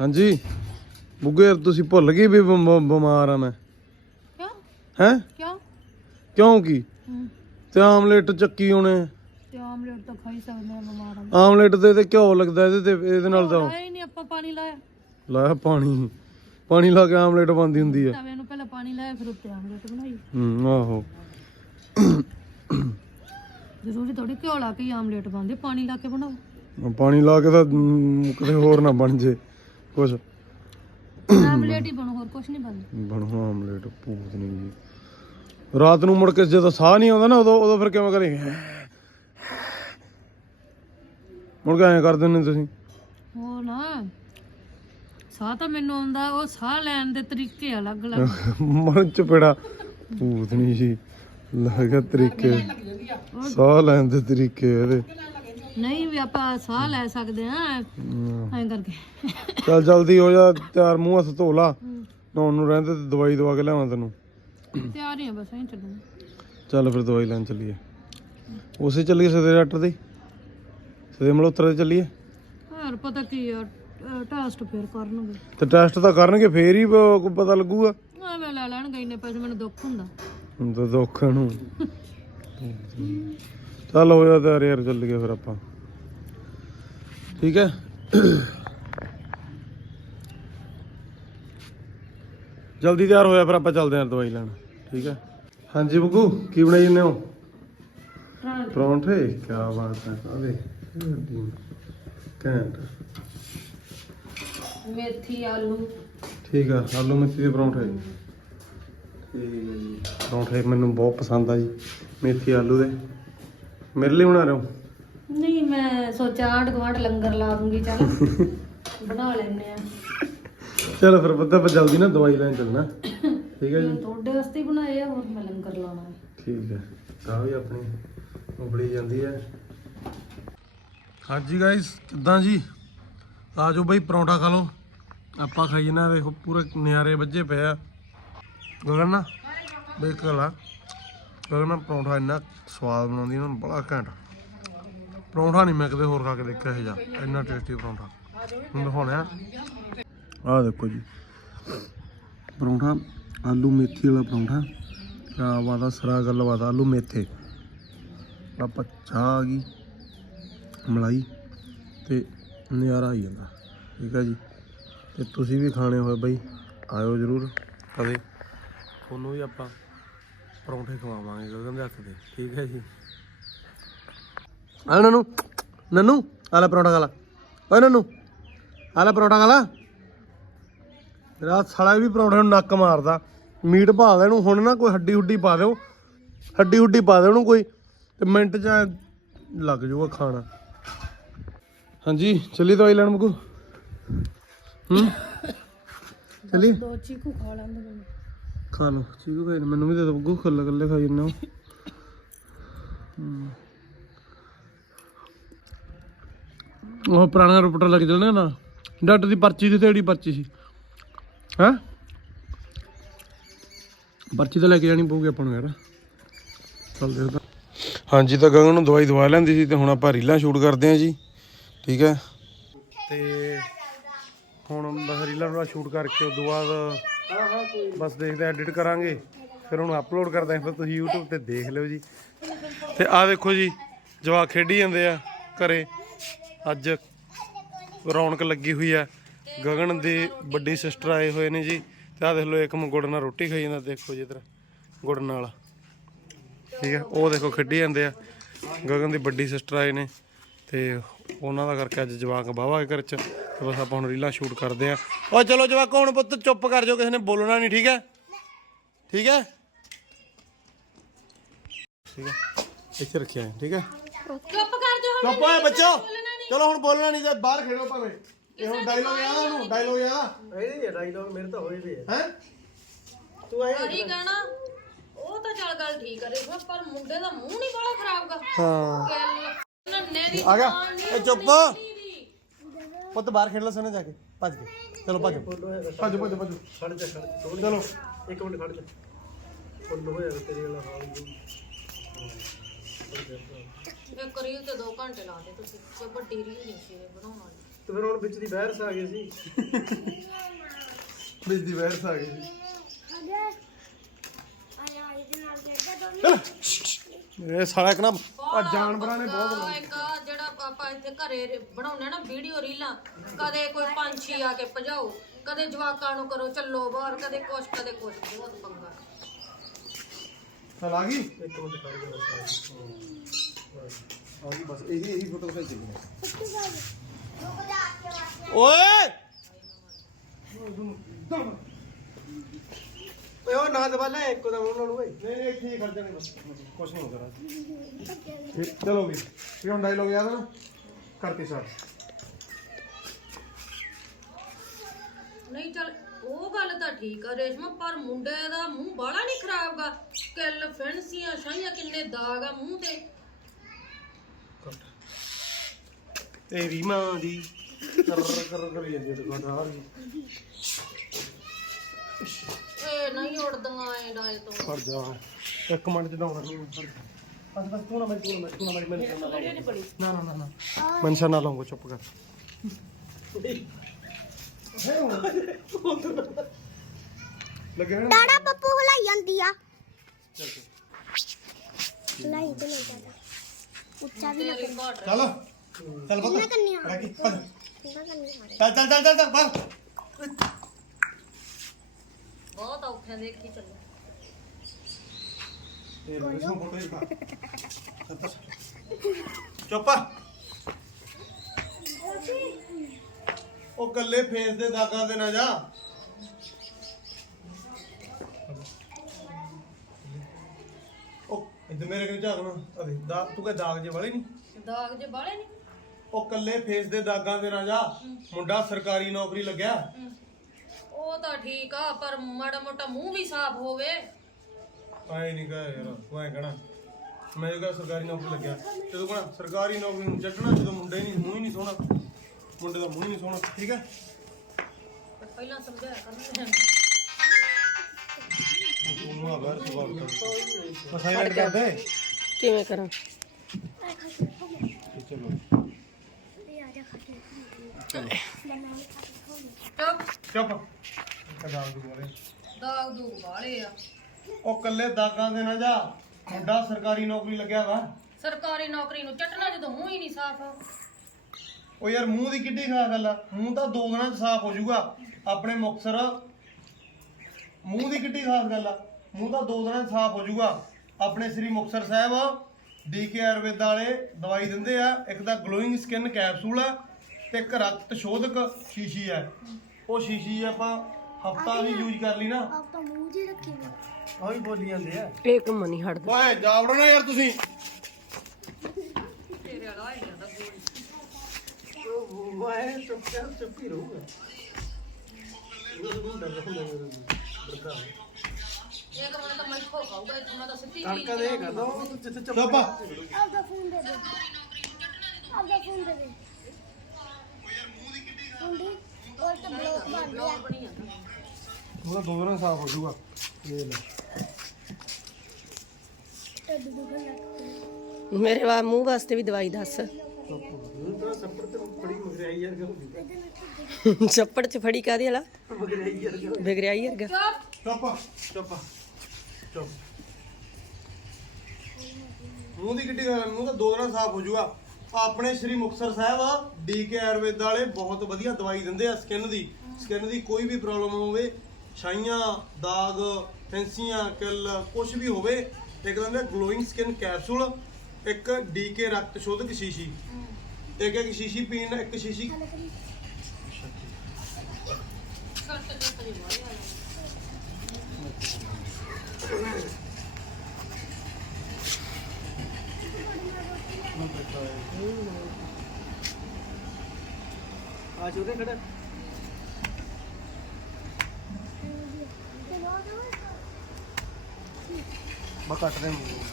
ਹਾਂਜੀ। ਬੁੱਗੇ ਤੁਸੀਂ ਭੁੱਲ ਗਏ ਵੀ ਬਿਮ- ਬਿਮ- ਬਿਮਾਰ ਆ ਮੈਂ। ਕਿਉਂ? ਹੈ? ਕਿਉਂ? ਕਿਉਂ ਕੀ? ਤੇ ਆਮਲੇਟ ਚੱਕੀ ਹੋਣੇ। ਤੇ ਆਮਲੇਟ ਤਾਂ ਖਾਈ ਸਕਦੇ ਆ ਬਿਮਾਰਾਂ ਨੂੰ ਆਮਲੇਟ ਦੇ ਤੇ ਘਿਓ ਲੱਗਦਾ ਇਹਦੇ ਤੇ ਇਹਦੇ ਨਾਲ ਤਾਂ ਨਹੀਂ ਆਪਾਂ ਪਾਣੀ ਲਾਇਆ। ਲਾਇਆ ਪਾਣੀ। ਪਾਣੀ ਲਾ ਕੇ ਆਮਲੇਟ ਬਣਦੀ ਹੁੰਦੀ ਆ। ਤਵੇ ਨੂੰ ਪਹਿਲਾਂ ਪਾਣੀ ਲਾਇਆ ਫਿਰ ਉੱਤੇ ਆਮਲੇਟ ਬਣਾਈ। ਹੂੰ ਆਹੋ। ਜ਼ਰੂਰੀ ਥੋੜੀ ਘਿਓ ਲਾ ਕੇ ਹੀ ਆਮਲੇਟ ਬਣਦੇ ਪਾਣੀ ਲਾ ਕੇ ਬਣਾਓ। ਪਾਣੀ ਲਾ ਕੇ ਤਾਂ ਮ, ਕਿਤੇ ਹੋਰ ਨਾ ਬਣ ਜੇ। ਕੁਛ। ਆਮਲੇਟ ਹੀ ਬਣੋ ਹੋਰ ਕੁਝ ਨਹੀਂ ਬਣਦਾ। ਬਣੂ ਆਮਲੇਟ ਭੂਤ ਨਹੀਂ ਜੀ। ਰਾਤ ਨੂੰ ਮੁੜ ਕੇ ਜਦੋਂ ਸਾਹ ਨਹੀਂ ਆਉਂਦਾ ਨਾ ਉਦੋਂ ਉਦੋਂ ਫਿਰ ਕਿਵੇਂ ਕਰੇਂਗੇ ਮੁੜ ਕੇ ਐਂ ਕਰ ਦਿੰਦੇ ਤੁਸੀਂ। ਹੋਰ ਨਾ ਸਾਹ ਤਾਂ ਮੈਨੂੰ ਆਉਂਦਾ ਉਹ ਸਾਹ ਲੈਣ ਦੇ ਤਰੀਕੇ ਅਲੱਗ-ਅਲੱਗ ਮਨ ਚ ਪੜਾ। ਭੂਤ ਨਹੀਂ ਜੀ ਲੱਗਾ ਤਰੀਕੇ। ਸਾਹ ਲੈਣ ਦੇ ਤਰੀਕੇ ਇਹਦੇ। ਨਹੀਂ ਵੀ ਆਪਾਂ ਸਾਹ ਲੈ ਸਕਦੇ ਆ ਐਂ ਕਰਕੇ। ਚੱਲ ਜਲਦੀ ਹੋ ਜਾ ਤਿਆਰ ਮੂੰਹ ਹੱਥ ਧੋ ਲਾ। ਨਹਾਉਣ ਨੂੰ ਰਹਿੰਦੇ ਤੇ ਦਵਾਈ ਦਵਾ ਕੇ ਲਿਆਵਾਂ ਤੈਨੂੰ। ਤਿਆਰ ਹੀ ਆ ਬਸ ਐਂ ਚੱਲਣਾ। ਚੱਲ ਫਿਰ ਦਵਾਈ ਲੈਣ ਚੱਲੀਏ। ਉਸੇ ਚੱਲੀਏ ਸਦੇ ਡਾਕਟਰ ਦੇ ਸਦੇ ਮਲੋਤਰਾ ਦੇ ਚੱਲੀਏ। ਹੋਰ ਪਤਾ ਕੀ ਆ ਟੈਸਟ ਫੇਰ ਕਰਨਗੇ। ਤੇ ਟੈਸਟ ਤਾਂ ਕਰਨਗੇ ਫੇਰ ਹੀ ਪਤਾ ਲੱਗੂਗਾ। ਐਵੇਂ ਲੈ ਲੈਣਗੇ ਇੰਨੇ ਪੈਸੇ ਮੈਨੂੰ ਦੁੱਖ ਹੁੰਦਾ। ਹੁਣ ਤਾਂ ਦੁੱਖ ਨੂੰ। ਚੱਲ ਹੋ ਜਾ ਤਿਆਰ ਯਾਰ ਚੱਲ ਗਏ ਫਿਰ ਆਪਾਂ। ਠੀਕ ਹੈ? ਜਲਦੀ ਤਿਆਰ ਹੋਇਆ ਫਿਰ ਆਪਾਂ ਚੱਲਦੇ ਆਂ ਦਵਾਈ ਲੈਣ। ਠੀਕ ਹੈ? ਹਾਂਜੀ ਬੱਗੂ ਕੀ ਬਣਾਈ ਜੰਨੇ ਹੋ? ਪਰੌਂਠੇ? ਕੀ ਬਾਤ ਹੈ ਆਵੇ ਘੈਂਟ। ਮੇਥੀ ਆਲੂ। ਠੀਕ ਆ ਆਲੂ ਮੇਥੀ ਦੇ ਪਰੌਂਠੇ। ਠੀਕ ਹੈ ਜੀ। ਪਰੌਂਠੇ ਮੈਨੂੰ ਬਹੁਤ ਪਸੰਦ ਆ ਜੀ ਮੇਥੀ ਆਲੂ ਦੇ। ਮੇਰੇ ਲਈ ਬਣਾ ਰਹੇ ਹੋ? ਨਹੀਂ ਮੈਂ ਸੋਚਿਆ ਆਂਢ ਗੁਆਂਢ ਲੰਗਰ ਲਾ ਦੂੰਗੀ ਚੱਲ। ਬਣਾ ਲੈਨੇ ਆ। ਚਲੋ ਫਿਰ ਬੱਦਾ ਆਪਾਂ ਜਲਦੀ ਨਾ ਦਵਾਈ ਲੈਣ ਚੱਲਣਾ। ਠੀਕ ਹੈ ਜੀ। ਤੁਹਾਡੇ ਵਾਸਤੇ ਹੀ ਬਣਾਏ ਆ ਹੋਰ ਮੈਂ ਲੰਗਰ ਲਾਉਣਾ ਹੈ। ਠੀਕ ਹੈ। ਆ ਵੀ ਆਪਣੀ ਉਬਲੀ ਜਾਂਦੀ ਹੈ। ਹਾਂਜੀ ਗਾਇਸ ਕਿੱਦਾਂ ਜੀ? ਆ ਜਾਓ ਬਈ ਪਰੌਂਠਾ ਖਾ ਲਓ। ਆਪਾਂ ਖਾਈ ਨਾ ਦੇਖੋ ਪੂਰੇ ਨਿਆਰੇ ਵੱਜੇ ਪਏ ਆ। ਗਗਨ ਨਾ ਦੇਖ ਲਾ ਗਗਨ ਪਰੌਂਠਾ ਇੰਨਾ ਸਵਾਦ ਬਣਾਉਂਦੀ ਇਹਨਾਂ ਨੂੰ ਬੜਾ ਘੈਂਟ। ਪਰੌਂਠਾ ਨਹੀਂ ਮੈਂ ਕਦੇ ਹੋਰ ਖਾ ਕੇ ਦੇਖਿਆ ਇਹ ਜਾ ਇੰਨਾ ਟੇਸਟੀ ਪਰੌਂਠਾ। ਹੁਣ ਦਿਖਾਉਣਾ ਆਹ ਦੇਖੋ ਜੀ ਪਰੌਂਠਾ ਆਲੂ ਮੇਥੀ ਵਾਲਾ ਪਰੌਂਠਾ। ਕਿਆ ਬਾਤ ਸਰਾ ਗੱਲ ਆ, ਆਲੂ ਮੇਥੇ। ਆਪਾਂ ਚਾਹ ਆ ਗਈ ਮਲਾਈ ਤੇ ਨਜ਼ਾਰਾ ਆ ਜਾਂਦਾ। ਠੀਕ ਹੈ ਜੀ। ਤੇ ਤੁਸੀਂ ਵੀ ਖਾਣੇ ਹੋਏ ਬਈ ਆਇਓ ਜਰੂਰ। ਕਦੇ। ਤੁਹਾਨੂੰ ਵੀ ਆਪਾਂ ਪਰੌਂਠੇ ਖਵਾਵਾਂਗੇ ਗਗਨ ਦੇ ਹੱਥ ਦੇ। ਠੀਕ ਹੈ ਜੀ। ਆ ਨਨੂ ਨਨੂ ਆ ਲੈ ਪਰੌਂਠਾ ਖਾ ਲਾ। ਓਏ ਨਨੂ ਆ ਲੈ ਪਰੌਂਠਾ ਖਾ ਲਾ। ਤੇਰਾ ਸਾਲਾ ਵੀ ਪਰੌਂਠੇ ਨੂੰ ਨੱਕ ਮਾਰਦਾ। ਮੀਟ ਪਾ ਦੇ ਇਹਨੂੰ ਹੁਣ ਨਾ ਕੋਈ ਹੱਡੀ ਹੁੱਡੀ ਪਾ ਦਿਓ। ਹੱਡੀ ਹੁੱਡੀ ਪਾ ਦੇ ਉਹਨੂੰ ਕੋਈ ਤੇ ਮਿੰਟ ਚ ਲੱਗ ਜਾਊਗਾ ਖਾਣਾ। ਹਾਂਜੀ ਚੱਲੀ ਦਵਾਈ ਲੈਣ ਮਗੂ ਹੂੰ? ਚੱਲੀ? ਦੋ ਚੀਕੂ ਖਾ ਲੈਂਦੇ ਖਾ ਲਓ ਚੀਕੂ ਖਾਈ ਮੈਨੂੰ ਵੀ ਦੇ ਦੋ ਮਗੂ ਕੱਲੇ ਕੱਲੇ ਖਾਈ ਜੰਨੇ ਉਹ ਪੁਰਾਣਾ ਰਿਪੋਰਟਰ ਲੱਗ ਚੱਲਣਾ ਨਾ ਡਾਕਟਰ ਦੀ ਪਰਚੀ ਦੀ ਤੇੜੀ ਪਰਚੀ ਸੀ? ਹੈਂ? ਪਰਚੀ ਤਾਂ ਲੈ ਕੇ ਜਾਣੀ ਪਊਗੀ ਆਪਾਂ ਨੂੰ ਯਾਰ। ਚੱਲ ਦੇਖਦਾ। ਹਾਂਜੀ, ਤਾਂ ਗਗਨ ਨੂੰ ਦਵਾਈ ਦਵਾ ਲੈਂਦੀ ਸੀ ਤੇ ਹੁਣ ਆਪਾਂ ਰੀਲਾਂ ਸ਼ੂਟ ਕਰਦੇ ਆਂ ਜੀ। ਠੀਕ ਹੈ? ਤੇ ਬਸ ਰੀਲਾਂ ਰੂਲਾਂ ਸ਼ੂਟ ਕਰਕੇ ਉਸ ਤੋਂ ਬਾਅਦ ਬਸ ਦੇਖਦੇ ਐਡਿਟ ਕਰਾਂਗੇ। ਫਿਰ ਉਹਨੂੰ ਅਪਲੋਡ ਕਰਦੇ ਫਿਰ ਤੁਸੀਂ YouTube ਤੇ ਦੇਖ ਲਿਓ ਜੀ। ਤੇ ਆਹ ਦੇਖੋ ਜੀ, ਜਵਾਕ ਖੇਡੀ ਜਾਂਦੇ ਆ ਘਰੇ। ਅੱਜ ਰੌਣਕ ਲੱਗੀ ਹੋਈ ਆ। ਗਗਨ ਦੀ ਵੱਡੀ ਸਿਸਟਰ ਆਏ ਹੋਏ ਨੇ ਜੀ। ਤੇ ਆਹ ਦੇਖ ਲਓ, ਇੱਕ ਗੁੜ ਨਾਲ ਰੋਟੀ ਖਾਈ ਜਾਂਦਾ, ਦੇਖੋ ਜੀ ਇਧਰ, ਗੁੜ ਨਾਲ। ਠੀਕ ਹੈ ਉਹ ਦੇਖੋ ਖੇਡੀ ਜਾਂਦੇ ਆ। ਗਗਨ ਦੀ ਵੱਡੀ ਸਿਸਟਰ ਆਏ ਨੇ। ਤੇ ਉਹਨਾਂ ਦਾ ਕਰਕੇ ਅੱਜ ਜਵਾਕ ਬਾਵਾ ਘਰ ਚ ਤੇ ਬਸ ਆਪਾਂ ਹੁਣ ਰੀਲਾਂ ਸ਼ੂਟ ਕਰਦੇ ਆ। ਓ ਚਲੋ ਜਵਾਕ ਹੁਣ ਪੁੱਤ ਚੁੱਪ ਕਰ ਜਾਓ ਕਿਸੇ ਨੇ ਬੋਲਣਾ ਨਹੀਂ ਠੀਕ ਹੈ? ਠੀਕ ਹੈ? ਠੀਕ ਹੈ? ਇੱਥੇ ਰੱਖਿਆ ਹੈ, ਠੀਕ ਹੈ? ਚੁੱਪ ਕਰ ਜਾ ਚੁੱਪ ਹੋਏ ਬੱਚੋ? ਚਲੋ ਹੁਣ ਬੋਲਣਾ ਨਹੀਂ ਜੇ ਬਾਹਰ ਖੇਡੋ ਭਾਵੇਂ। ਇਹ ਹੁਣ ਡਾਇਲੋਗ ਯਾਦ ਆ ਉਹਨੂੰ ਡਾਇਲੋਗ ਯਾਦ ਆ। ਇਹਦੇ ਡਾਇਲੌਗ ਮੇਰੇ ਤਾਂ ਹੋਏ ਦੇ ਹੈ। ਤੂੰ ਆਏ ਕਰੀ ਕਹਿਣਾ ਉਹ ਤਾਂ ਚੱਲ ਗੱਲ ਠੀਕ ਕਰੇ ਪਰ ਮੁੰਡੇ ਦਾ ਮੂੰਹ ਨਹੀਂ ਬੜਾ ਖਰਾਬ ਕਰ ਹਾਂ। ਗੱਲ ਆ ਗਿਆ। ਇਹ ਚੁੱਪ। ਪੁੱਤ ਬਾਹਰ ਖੇਡ ਲੈ ਸਣੇ ਜਾ ਕੇ। ਭੱਜ ਕੇ ਚਲੋ ਭੱਜ ਭੱਜ ਭੱਜ ਭੱਜ। ਖੜ ਜਾ ਖੜ ਜਾ ਚਲੋ। ਇੱਕ ਮਿੰਟ ਖੜ ਜਾ। ਫੁੱਲ ਹੋਇਆ ਤੇਰੇ ਵਾਲਾ ਹਾਲ। ਇੱਕ ਰੀਲ ਤੇ 2 ਘੰਟੇ ਲਾ ਦੇ ਤੁਸੀਂ। ਤੇ ਵੱਡੀ ਰੀਲ ਨਹੀਂ ਸੀ ਇਹ ਬਣਾਉਣ ਵਾਲੀ। ਤੇ ਫਿਰ ਹੁਣ ਵਿੱਚ ਦੀ ਵਾਇਰਸ ਆ ਗਈ ਸੀ। ਵਿੱਚ ਦੀ ਵਾਇਰਸ ਆ ਗਈ ਸੀ। ਇਹ ਸਾਲਾ ਇੱਕ ਨਾ ਆਹ ਜਾਨਵਰਾਂ ਨੇ ਬਹੁਤ ਆਹ ਇੱਕ ਆਹ ਜਿਹੜਾ ਆਪਾਂ ਇੱਥੇ ਘਰੇ ਬਣਾਉਂਦੇ ਆ ਨਾ ਵੀਡੀਓ ਰੀਲਾਂ ਕਦੇ ਕੋਈ ਪੰਛੀ ਆ ਕੇ ਭਜਾਓ ਕਦੇ ਜਵਾਕਾਂ ਨੂੰ ਕਰੋ ਚੱਲੋ ਬਾਹਰ ਕਦੇ ਕੁਛ ਕਦੇ ਕੁਛ ਬਹੁਤ ਪੰਗਾ ਚੱਲ ਆ ਗਈ ਇੱਕ ਮਿੰਟ ਖੜ ਜਾ ਬਸ ਆ ਗਈ ਬਸ ਇਹੀ ਇਹੀ ਫੋਟੋ ਦਿਖਾਈ ਚੱਲੀ ਓਏ ਓਏ ਉਹ ਨਾ ਦਬਾ ਲੈ ਇੱਕੋ ਦਮ ਉਹਨਾਂ ਨੂੰ ਓਏ। ਨਹੀਂ ਨਹੀਂ ਇੱਥੇ ਹੀ ਖੜ ਜਾਣੇ ਬਸ ਕੁਛ ਨਹੀਂ ਹੋਗਾ ਚਲੋ ਵੀ ਇਹ ਹੁਣ ਡਾਇਲੋਗ ਯਾਦ ਨਾ? ਕਰਤੀ ਸਰ। ਨਹੀਂ ਚੱਲ ਉਹ ਗੱਲ ਤਾਂ ਠੀਕ ਆ ਰੇਸ਼ਮਾ ਪਰ ਮੁੰਡੇ ਦਾ ਮੂੰਹ ਬਾਲਾ ਨਹੀਂ ਖਰਾਬਗਾ ਕਿੱਲ ਫੈਂਸੀਆਂ ਸ਼ਾਈਆਂ ਕਿੰਨੇ ਦਾਗ ਆ ਮੂੰਹ ਤੇ। ਤੇਰੀ ਮਾਂ ਦੀ ਕਰ ਕਰ ਕਰ ਜਾਂਦੀ ਤੇ ਕੋਟ ਆ ਰਹੀ ਇਹ ਨਹੀਂ ਉੜਦੀਆਂ ਐ ਡਾਇਲ ਤੋਂ। ਖੜ ਜਾ। ਇੱਕ ਮਿੰਟ ਚ ਨਹੀਂ ਬਸ ਬਸ ਤੂੰ ਨਾ ਮੈਂ ਤੂੰ ਨਾ ਮੈਂ ਤੂੰ ਨਾ ਮੈਂ ਨਾ ਨਾ ਨਾ ਨਾ ਮਨਸ਼ਾ ਨਾ। ਲਾਉਂਗਾ ਚੁੱਪ ਕਰ। ਲੱਗਿਆ ਨਾ? ਡਾੜਾ ਪੱਪੂ ਹਲਾਈ ਜਾਂਦੀ ਆ। ਹਲਾਈ ਤੇ ਨਹੀਂ ਡਾੜਾ ਉੱਚਾ ਵੀ ਘਾਟ ਚੱਲ। ਚੱਲ ਕਿੰਨਾ ਪਤਾ ਕੰਨੀ ਆ? ਚੱਲ ਚੱਲ ਚੱਲ ਚੱਲ ਚੱਲ ਬਾਹਰ। ਬਹੁਤ ਔਖੇ ਦੇਖੀ ਚੱਲੋ। ਇਹ ਬਸ ਨੂੰ ਫੋਟੋ ਹੀ ਖਾ ਚੁੱਪ। ਉਹ ਕੱਲੇ ਫੇਸ ਦੇ ਦਾਗਾਂ ਤੇ ਨਾ ਜਾ। ਉਹ ਇੱਧਰ ਮੇਰੇ ਕੋਲ ਝਾਕਣਾ ਅਰੇ ਦਾ ਤੂੰ ਕਹ ਦਾਗ ਜੇ ਵਾਲੇ ਨਹੀਂ ਦਾਗ ਜੇ ਬਾਲੇ ਨਹੀਂ ਉਹ ਕੱਲੇ ਫੇਸ ਦੇ ਦਾਗਾਂ ਤੇ ਨਾ ਜਾ। ਮੁੰਡਾ ਸਰਕਾਰੀ ਨੌਕਰੀ ਲੱਗਿਆ। ਉਹ ਤਾਂ ਠੀਕ ਆ ਪਰ ਮਾੜਾ ਮੋਟਾ ਮੂੰਹ ਵੀ ਸਾਫ਼ ਹੋਵੇ। ਆਏ ਨਹੀਂ ਕਹ ਯਾਰ ਤੂੰ ਐ ਕਹਣਾ। ਮੈਂ ਜਿਹੜਾ ਸਰਕਾਰੀ ਨੌਕਰੀ ਲੱਗਿਆ ਜਦੋਂ ਕਹਣਾ ਸਰਕਾਰੀ ਨੌਕਰੀ ਨੂੰ ਚੱਟਣਾ ਜਦੋਂ ਮੁੰਡੇ ਨਹੀਂ ਮੂੰਹ ਹੀ ਨਹੀਂ ਸੋਹਣਾ। ਮੁੰਡੇ ਦਾ ਮੂੰਹ ਹੀ ਨਹੀਂ ਸੋਹਣਾ ਠੀਕ ਹੈ ਪਰ ਪਹਿਲਾਂ ਸਮਝਾਇਆ ਕਰਨਾ ਤੂੰ ਆ ਬਾਹਰ ਸਵਾਲ ਕਰ ਸਾਈਲੈਂਟ ਕਰ ਦੇ। ਕਿਵੇਂ ਕਰਾਂ? ਚਲੋ। ਚੁੱਪ। ਚੁੱਪ। ਕਦਾਂ ਦੀ ਬੋਲੇ ਦਾਗ ਦੂਗ ਵਾਲੇ ਆ। ਉਹ ਕੱਲੇ ਦਾਗਾਂ ਦੇ ਨਾ ਜਾ ਮੁੰਡਾ ਸਰਕਾਰੀ ਨੌਕਰੀ ਲੱਗਿਆ ਵਾ। ਸਰਕਾਰੀ ਨੌਕਰੀ ਨੂੰ ਚੱਟਣਾ ਜਦੋਂ ਮੂੰਹ ਹੀ ਨਹੀਂ ਸਾਫ਼। ਉਹ ਯਾਰ ਮੂੰਹ ਦੀ ਕਿੱਡੀ ਖਾ ਗੱਲ ਆ। ਮੂੰਹ ਤਾਂ ਦੋ ਦਿਨਾਂ ਚ ਸਾਫ਼ ਹੋ ਜਾਊਗਾ। ਆਪਣੇ ਮੁਕਸਰ ਮੂੰਹ ਦੀ ਕਿੱਡੀ ਖਾਸ ਗੱਲ ਆ। ਮੂੰਹ ਤਾਂ ਦੋ ਦਿਨਾਂ ਚ ਸਾਫ਼ ਹੋ ਜਾਊਗਾ। ਆਪਣੇ ਸ੍ਰੀ ਮੁਕਸਰ ਸਾਹਿਬ ਡੀਕੇ ਆਯੁਰਵੇਦ ਵਾਲੇ ਦਵਾਈ ਦਿੰਦੇ ਆ ਇੱਕ ਤਾਂ ਗਲੋਇੰਗ ਸਕਿਨ ਕੈਪਸੂਲ ਆ ਤੇ ਇੱਕ ਰਕਤ ਸ਼ੋਧਕ ਸ਼ੀਸ਼ੀ ਆ ਉਹ ਸ਼ੀਸ਼ੀ ਆਪਾਂ ਹਫਤਾ ਵੀ ਯੂਜ਼ ਕਰ ਲਈ ਨਾ ਆਪ ਤਾਂ ਮੂੰਹ ਜੀ ਰੱਖੀ ਹੋਈ। ਆ ਵੀ ਬੋਲੀ ਜਾਂਦੇ ਆ ਇੱਕ ਮਨੀ ਹਟ ਓਏ ਜਾਵੜੋ ਨਾ ਯਾਰ ਤੁਸੀਂ ਤੇਰੇ ਵਾਲਾ ਹੀ ਜਾਂਦਾ ਉਹ ਵਾਏ ਚੁੱਪ ਕਰ ਚੁੱਪ ਹੀ ਰਹੂਗਾ ਉਹ ਡਰ ਹੁੰਦਾ ਮੇਰੇ ਡਰਦਾ ਇੱਕ ਮਨ ਤਾਂ ਮੈਂ ਖੋ ਖਾਊਗਾ ਇੱਕ ਮਨ ਤਾਂ ਸਿੱਧੀ ਚੀਜ਼ ਤੜਕਾ ਦੇ ਕਰਦਾ ਉਹ ਤੂੰ ਜਿੱਥੇ ਚੁੱਪ ਚੁੱਪ ਆ। ਆਪਦਾ ਫੋਨ ਦੇ ਦੇ। ਆਪਦਾ ਫੋਨ ਦੇ ਦੇ। ਫੋਨ ਦੇ। ਉਹ ਤਾਂ ਬਲੌਕ ਬਣ ਗਿਆ ਬਣੀ ਜਾਂਦਾ ਉਹ ਤਾਂ ਦੋ ਦਿਨਾਂ ਚ ਸਾਫ਼ ਹੋ ਜਾਊਗਾ। ਇਹ ਲੈ। ਢਿੱਡ ਦੁਖਣ ਲੱਗ ਮੇਰੇ ਵਾ ਮੂੰਹ ਵਾਸਤੇ ਵੀ ਦਵਾਈ ਦੱਸ। ਹੁਣ ਤਾਂ ਸੱਪੜ ਤੇ ਬੜੀ ਮਗਰਾਈ ਯਾਰ ਕਿਉਂ ਚੱਪੜ ਚ ਫੜੀ ਕਾਦੇ ਵਾਲਾ ਮਗਰਾਈ ਯਾਰ ਬਿਗੜਿਆਈ ਵਰਗਾ। ਚੁੱਪ। ਚੁੱਪ ਚੁੱਪ। ਚੁੱਪ। ਮੂੰਹ ਦੀ ਕਿੱਡੀ ਗੱਲ ਮੂੰਹ ਤਾਂ ਦੋ ਦਿਨਾਂ ਸਾਫ਼ ਹੋ ਜਾਊਗਾ। ਆਪਣੇ ਸ੍ਰੀ ਮੁਕਤਸਰ ਸਾਹਿਬ ਡੀਕੇ ਆਯੁਰਵੇਦ ਵਾਲੇ ਬਹੁਤ ਵਧੀਆ ਦਵਾਈ ਦਿੰਦੇ ਆ ਸਕਿਨ ਦੀ। ਸਕਿਨ ਦੀ ਕੋਈ ਵੀ ਪ੍ਰੋਬਲਮ ਹੋਵੇ ਛਾਈਆਂ ਦਾਗ ਫੈਂਸੀਆਂ ਕਿੱਲ ਕੁਝ ਵੀ ਹੋਵੇ ਇੱਕ ਦਿੰਦੇ ਗਲੋਇੰਗ ਸਕਿਨ ਕੈਪਸੂਲ ਇੱਕ ਡੀਕੇ ਰਕਤ ਸ਼ੋਧਕ ਸ਼ੀਸ਼ੀ। ਇੱਕ ਇੱਕ ਸ਼ੀਸ਼ੀ ਪੀਣ ਇੱਕ ਸ਼ੀਸ਼ੀ ਆ ਆ ਚੋਦੇ ਖੜਾ। ਚਲੋ ਕੱਟ ਦੇ ਮੂੰਹ